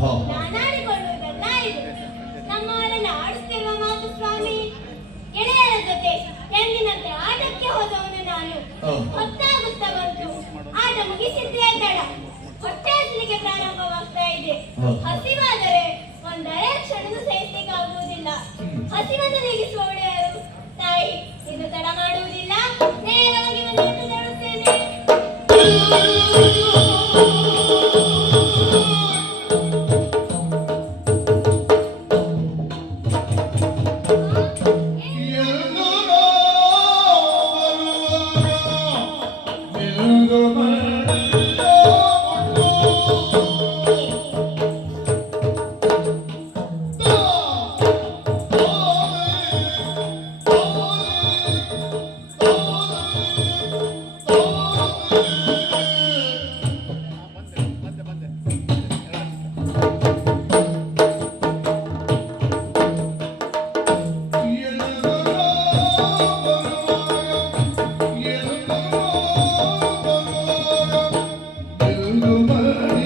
ನಾನಾಡಿಕೊಳ್ಳುವುದಲ್ಲ ಮಾತು ಸ್ವಾಮಿ ಗೆಳೆಯರ ಎಂದಿನಂತೆ ಆಟಕ್ಕೆ ಹೋದವನು ನಾನು. ಹೊತ್ತಾಗುತ್ತಾ ಬಂತು. ಆಟ ಮುಗಿಸಿದ್ರೆ ತಡ ಹೊಟ್ಟೆ ಹಸಿಲಿಗೆ ಪ್ರಾರಂಭವಾಗ್ತಾ ಇದೆ. ಹಸಿವಾದರೆ ಒಂದರೇ ಕ್ಷಣದ ಸಹಿಸಲಿಕ್ಕಾಗುವುದಿಲ್ಲ ಹಸಿವನಿಗೆ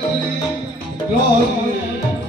glory, glory.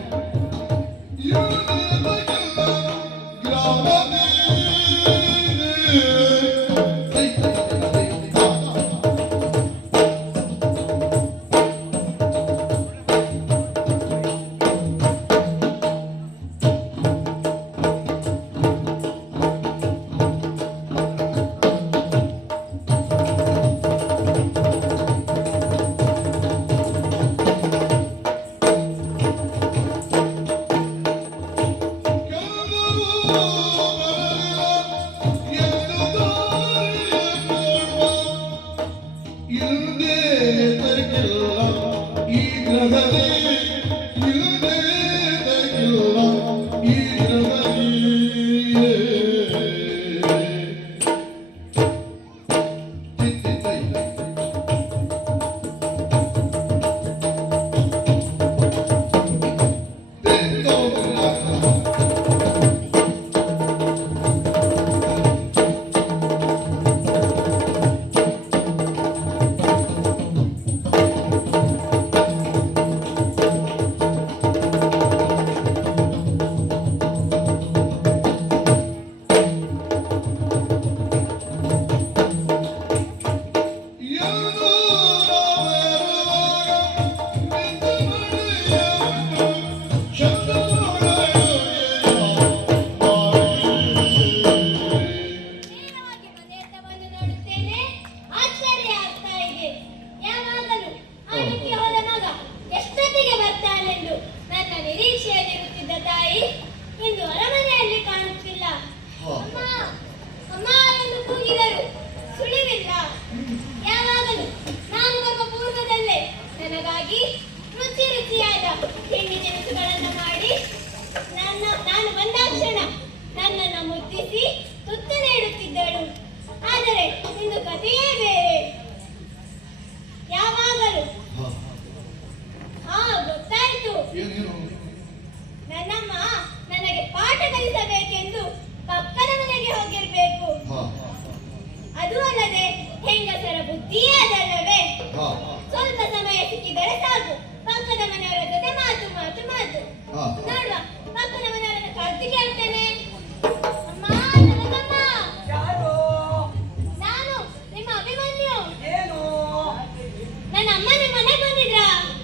ಹಿಂದೆ ತಗಿಲ್ಲ ಈ ಗ್ರಹದೇ ಹಿಂದೆ ಈ ಗ್ರಹದೇ ಸ್ತೋತ್ರವನ್ನು ಮಾಡಿ ನನ್ನ ನಾನು ಬಂದಾಕ್ಷಣ ನನ್ನನ್ನು ಮುದ್ದಿಸಿ ತುತ್ತು ನೀಡುತ್ತಿದ್ದಳು. ಆದರೆ ಇಂದು ಕಥೆಯೇ ಬೇರೆ. ಯಾವಾಗಲೂ ಹಾ. ಗೊತ್ತಾಯ್ತು. ನನ್ನಮ್ಮ ನನಗೆ ಪಾಠ ಕಲಿಸಬೇಕೆಂದು ಪಕ್ಕದ ಮನೆಗೆ ಹೋಗಿರ್ಬೇಕು. ಅದು ಅಲ್ಲದೆ ಹೆಂಗಸರ ಬುದ್ಧಿಯೇ ಅದಲ್ಲವೇ?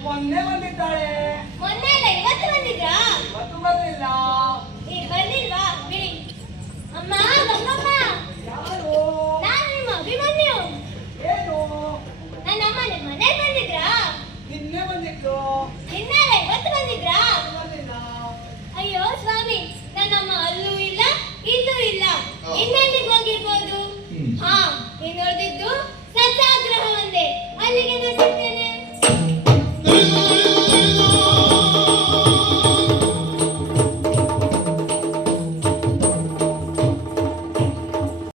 ಮೊನ್ನೆ ಬಂದಿದ್ದಾಳೆ. ಮೊನ್ನೆ ಅಲ್ಲ ಇವತ್ತು ಬಂದಿದ್ರಾ ಇವತ್ತು ಬರ್ಲಿಲ್ಲ